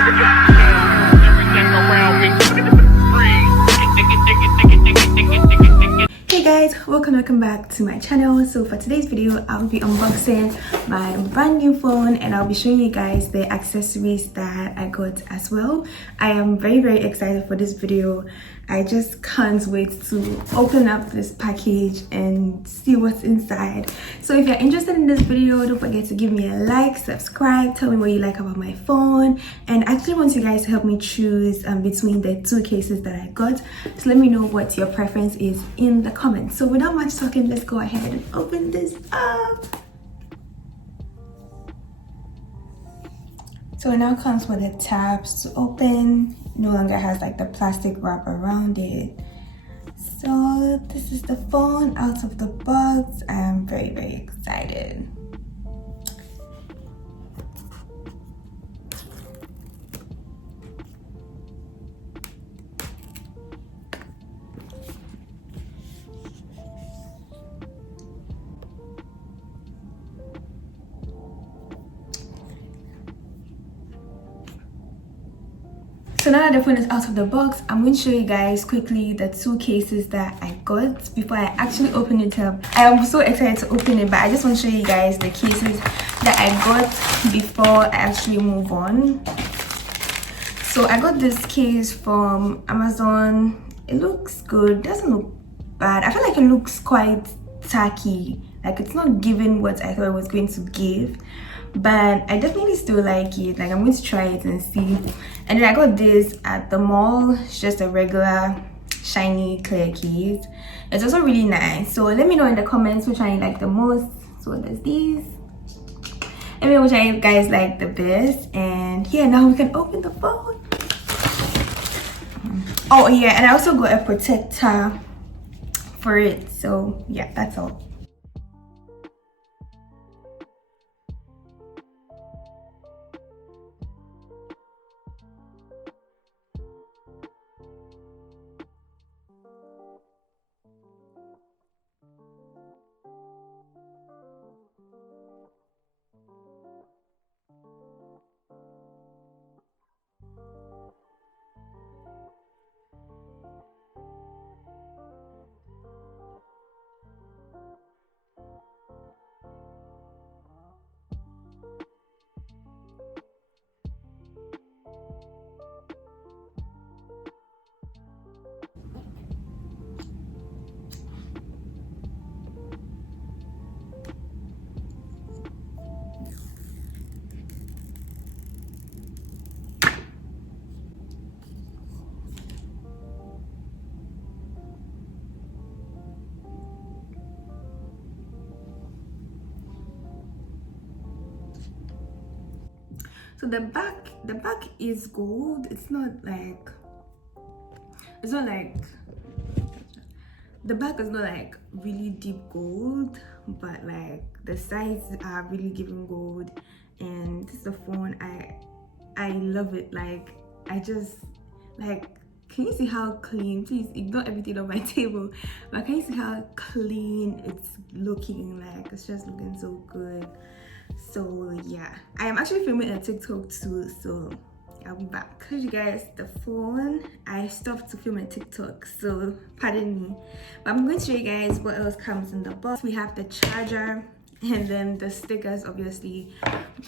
Hey guys, welcome back to my channel. So for today's video, I'll be unboxing my brand new phone and I'll be showing you guys the accessories that I got as well. I am very excited for this video. I just can't wait to open up this package and see what's inside. So if you're interested in this video, don't forget to give me a like, subscribe, tell me what you like about my phone, and I actually want you guys to help me choose between the two cases that I got. So let me know what your preference is in the comments. So without much talking, let's go ahead and open this up. So it now comes with the tabs to open. No longer has like the plastic wrap around it. So this is the phone out of the box. I am very excited. So now that the phone is out of the box, I'm going to show you guys quickly the two cases that I got before I actually open it up. I am so excited to open it, but I just want to show you guys the cases that I got before I actually move on. So I got this case from Amazon. It looks good, doesn't look bad. I feel like it looks quite tacky, like it's not giving what I thought it was going to give, but I definitely still like it. Like I'm going to try it and see. And then I got this at the mall. It's just a regular shiny clear case. It's also really nice. So let me know in the comments which one you like the most. So there's these. Let me know which one you guys like the best. And yeah, now we can open the phone. Oh yeah, and I also got a protector for it. So yeah, that's all. So the back is gold. It's not like the back is not like really deep gold, but like the sides are really giving gold. And this is the phone. I love it. Like I just like, can you see how clean? Please ignore everything on my table, but can you see how clean it's looking? Like it's just looking so good. So yeah, I am actually filming a TikTok too, so I'll be back. Here's you guys the phone. I stopped to film a TikTok, so pardon me, but I'm going to show you guys what else comes in the box. We have the charger and then the stickers. Obviously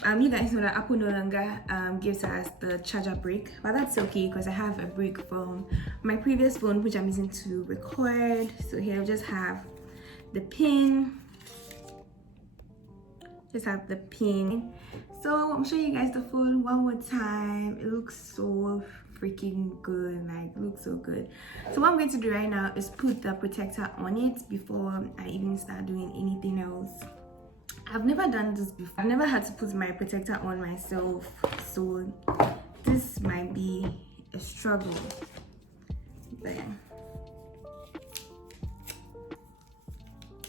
you guys know that Apple no longer gives us the charger brick, but that's okay because I have a brick from my previous phone which I'm using to record. So here we just have the pin. Just have the pin. So I'm showing you guys the phone one more time. It looks so freaking good. Like it looks so good. So what I'm going to do right now is put the protector on it before I even start doing anything else. I've never done this before. I've never had to put my protector on myself, so this might be a struggle. But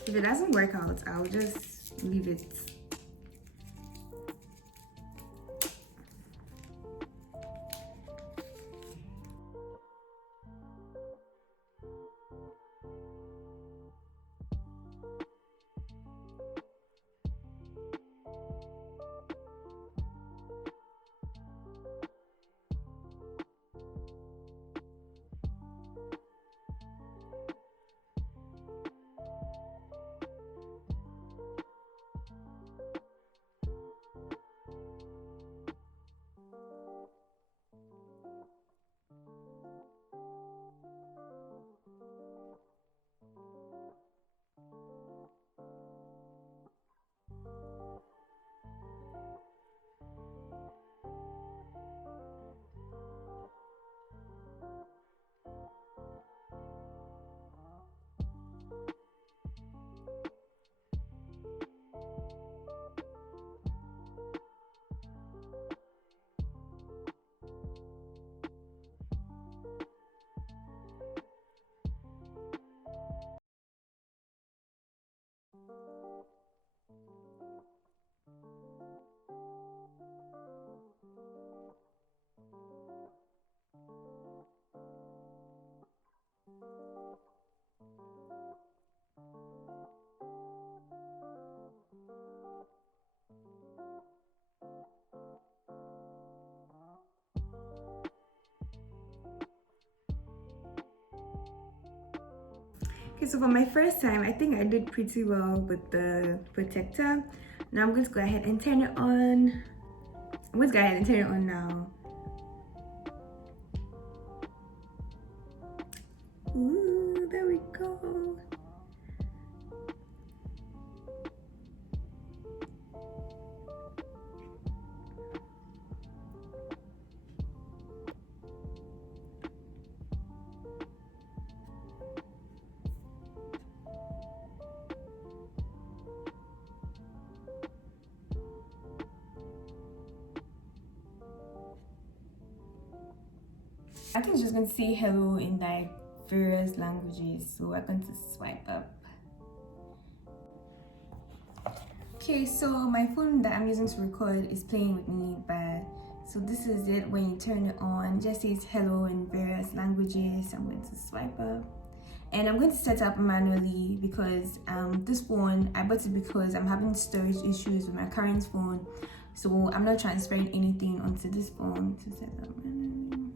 if it doesn't work out, I'll just leave it. Okay, so for my first time, I think I did pretty well with the protector. Now I'm going to go ahead and turn it on. I'm going to go ahead and turn it on now. Ooh, there we go. I think it's just going to say hello in like various languages, so we're going to swipe up. Okay, so my phone that I'm using to record is playing with me, but so this is it. When you turn it on, it just says hello in various languages. I'm going to swipe up, and I'm going to set up manually because this phone I bought it because I'm having storage issues with my current phone, so I'm not transferring anything onto this phone. To set up manually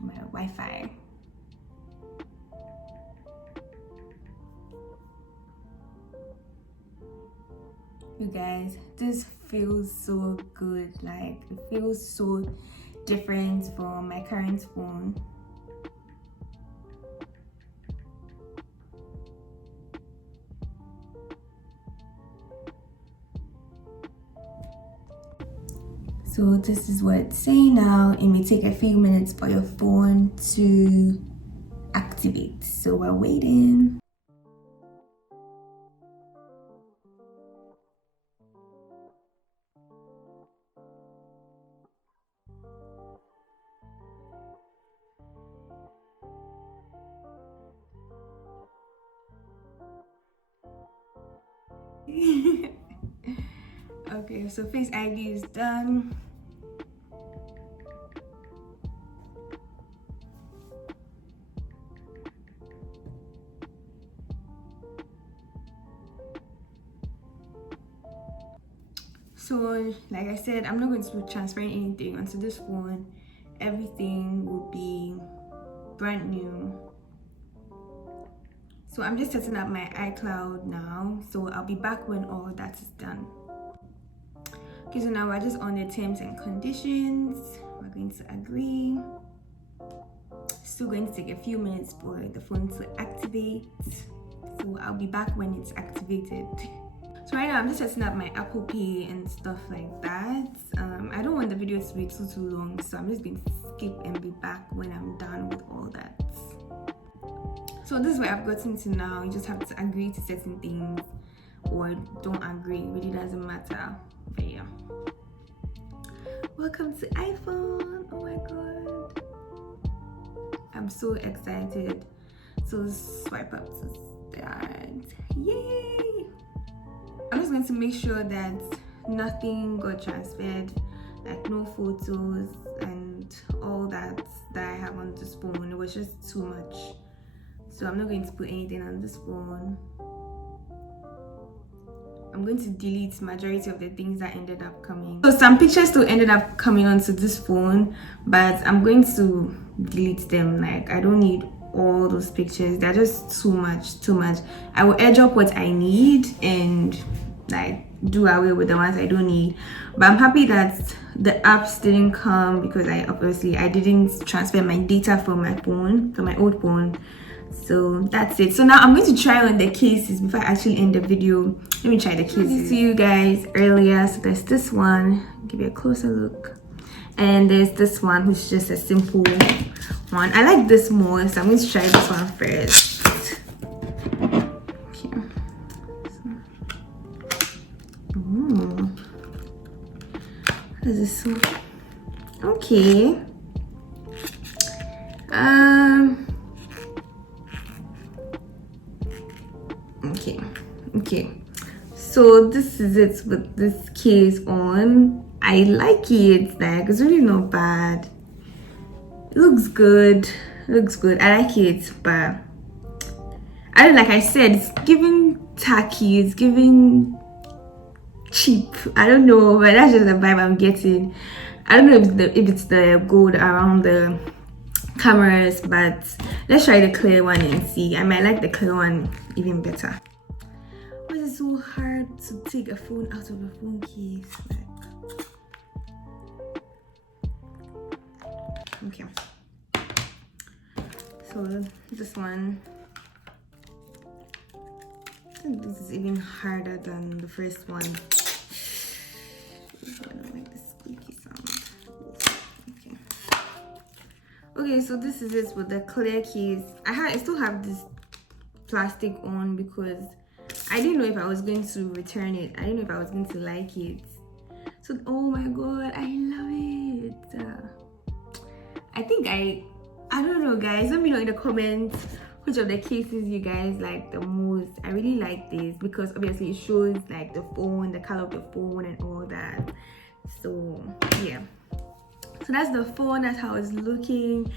my Wi-Fi. You guys, this feels so good. Like, it feels so different from my current phone. So this is what it's saying now. It may take a few minutes for your phone to activate, so we're waiting. Okay, so Face ID is done. So like I said, I'm not going to be transferring anything onto this phone. Everything will be brand new. So I'm just setting up my iCloud now, so I'll be back when all that is done. Okay, so now we're just on the terms and conditions. We're going to agree. Still going to take a few minutes for the phone to activate, so I'll be back when it's activated. So right now I'm just setting up my Apple Pay and stuff like that. I don't want the video to be too long, so I'm just going to skip and be back when I'm done with all that. So this is where I've gotten to now. You just have to agree to certain things or don't agree. It really doesn't matter. But yeah. Welcome to iPhone. Oh my god. I'm so excited. So swipe up to start. Yay! I'm just going to make sure that nothing got transferred, like no photos and all that I have on this phone. It was just too much. So I'm not going to put anything on this phone. I'm going to delete majority of the things that ended up coming. So some pictures still ended up coming onto this phone, but I'm going to delete them. Like, I don't need all those pictures. They're just too much. I will edge up what I need and like do away with the ones I don't need. But I'm happy that the apps didn't come because I didn't transfer my data from my phone, from my old phone. So that's it. So now I'm going to try on the cases before I actually end the video. Let me try the cases. See you guys earlier. So there's this one, give you a closer look, and there's this one which is just a simple one. I like this more, so I'm going to try this one first. Okay. What is this one? Okay. Okay, so this is it with this case on. I like it. Like, it's really not bad. It looks good. I like it, but I don't, like I said, it's giving tacky, it's giving cheap. I don't know, but that's just the vibe I'm getting. I don't know if it's the gold around the cameras, but let's try the clear one and see. I might like the clear one even better. Why is it so hard to take a phone out of a phone case? Okay, so this one, I think this is even harder than the first one. I don't like the squeaky sound. Okay, so this is it with the clear case. I still have this plastic on because I didn't know if I was going to return it. I didn't know if I was going to like it. So, oh my god, I love it. I don't know, guys. Let me know in the comments which of the cases you guys like the most. I really like this because obviously it shows like the phone, the color of the phone and all that. So yeah, so that's the phone. That's how it's looking.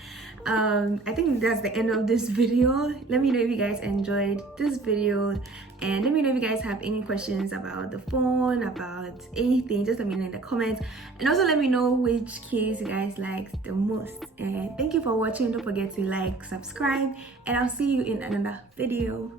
I think that's the end of this video. Let me know if you guys enjoyed this video, and let me know if you guys have any questions about the phone, about anything. Just let me know in the comments, and also let me know which case you guys like the most. And thank you for watching. Don't forget to like, subscribe, and I'll see you in another video.